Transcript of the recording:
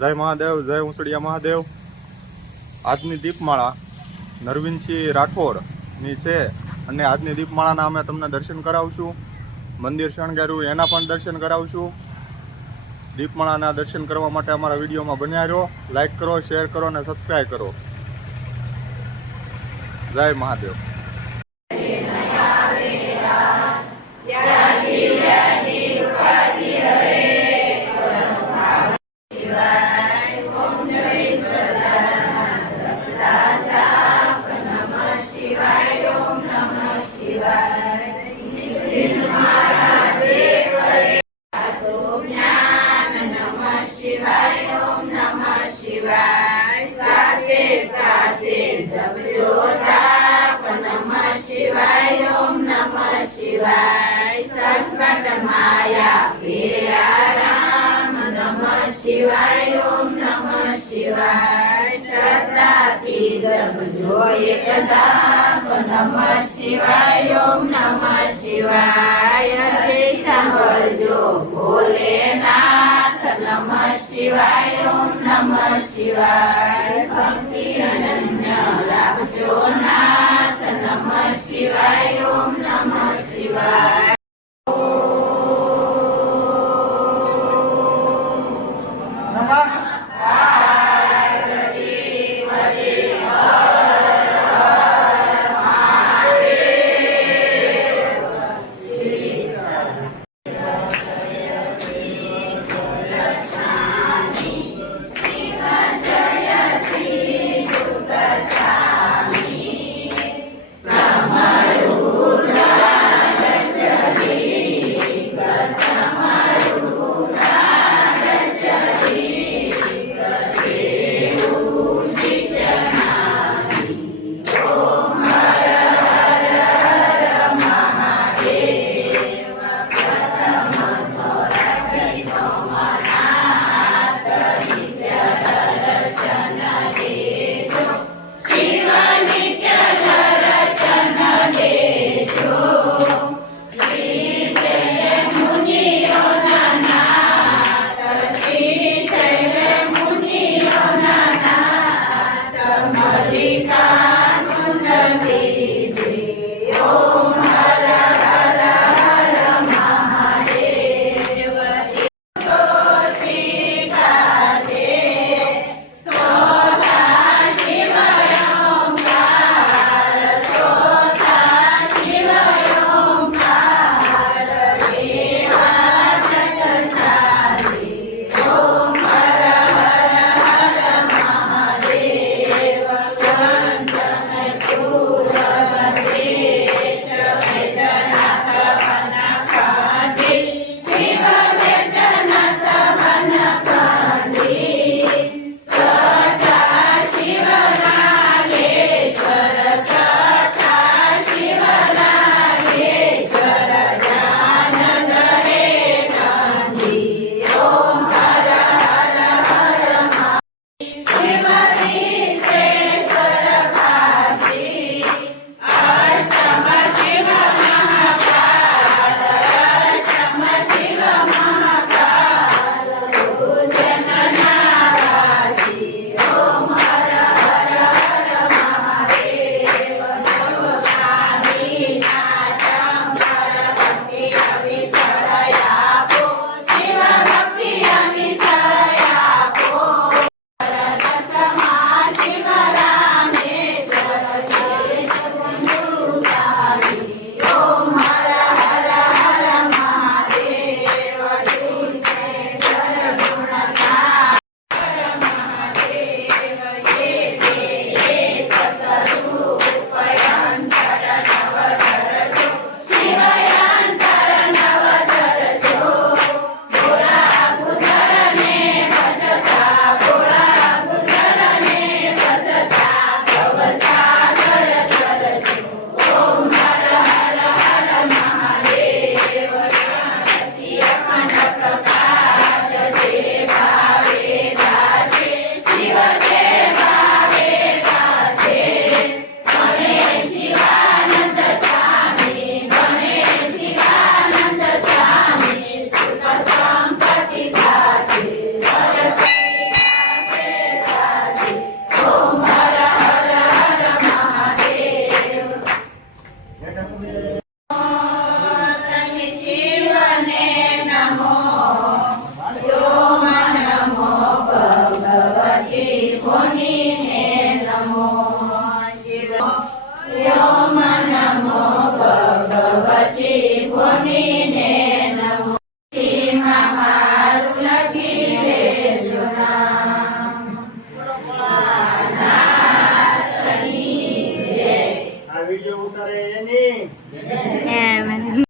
જય મહાદેવ, જય ઉસળિયા મહાદેવ। આજની દીપમાળા નરવિનસિંહ રાઠોડની છે અને આજની દીપમાળાના અમે તમને દર્શન કરાવશું। મંદિર શણગાર્યું એના પણ દર્શન કરાવશું। દીપમાળાના દર્શન કરવા માટે અમારા વિડીયોમાં બન્યા રહો। લાઈક કરો, શેર કરો અને સબસ્ક્રાઈબ કરો। જય મહાદેવ। संकट माया राम नमः शिवाय ओम नमः शिवाय श्रद्धा की जब जो एकदाप नमः शिवाय ओम नमः शिवाय जो भोलेनाथ नमः शिवाय ओम नमः शिवाय भक्ति अनन्य लाभ जो नाथ नमः शिवाय ओम नमः शिवाय। जय યો નમો ભગવતી ભૂમિ